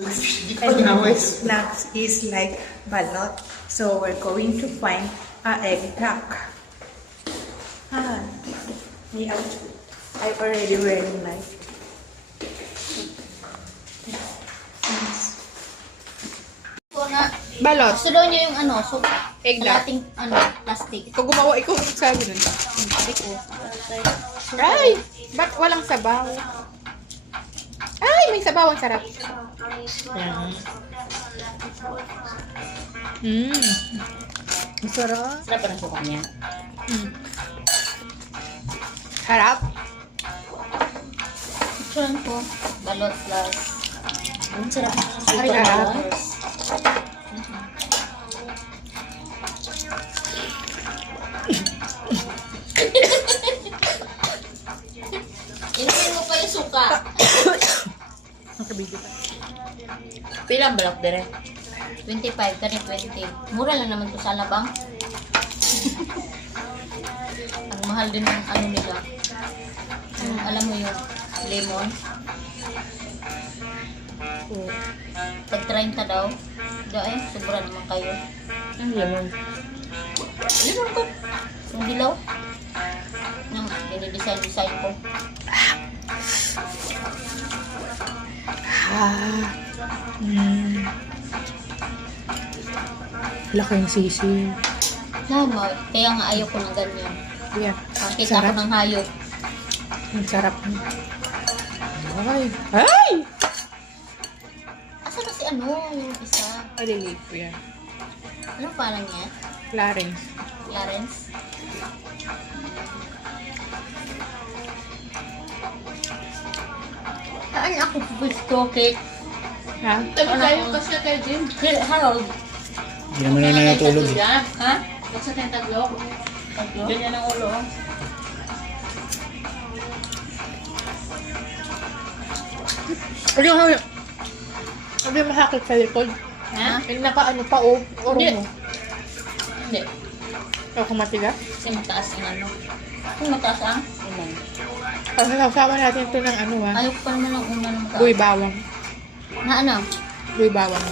And our snacks is like balot. So we're going to find a egg duck. Ah, yeah. I already wearing like. Ko na, Balot. gusto daw niyo yung ano, so, Egg duck. kalating, plastic. Ikaw gumawa, ikaw sabi nun. Sabi ko. Ay! Ba't walang sabaw? Ay! May sabaw. Ang sarap. Masarap. Sarap pa ng suka niya. Sarap. Picturean ko, balot plus. Ang sarap ng suka. Ay, sarap. Inumin mo pa yung suka. Nakabigyo pa. Pilang balot dire? 25, kani 20. Mura lang naman to sa Alabang. Ang mahal din ng ano nila. Alam mo yung lemon. Pag 30 daw. Dahil, sobra naman kayo. Ang lemon. Lemon ko. Yung dilaw. Nang dinidesign ko. Laki yung sisi. Tama. Kaya nga ayaw ko ng ganyan. Yeah. Kita ko Sarap. ng hayop. Ang sarap. Ay! Ay! Asa na si ano yung isa? Maliliit po yan. Anong parang niya? Clarence. Clarence? Saan ako gusto cake? Ha? Tabi tayo kasi kay Jim. Harold. Hindi naman na natulog. Ha? Basta tayong taglo. Ganyan ang ulo. Ano yung... Ano yung masakit sa likod? Ha? Yung naka-ano pa o oro Hindi. mo. Hindi. O kumatiga? Kasi mataas ang ano. Kung mataas ang? Ilan. Kasi kasama natin ito ng ano ha. Ayaw ko pa naman ng una ng mataas. Buy bawang. Na ano? Buy bawang.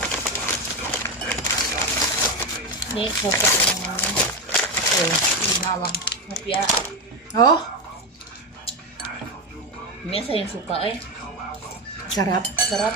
Hindi. Mupya ang ano. Bawang. Mupya. Oh! Mesa yung suka eh. Sarap. Sarap.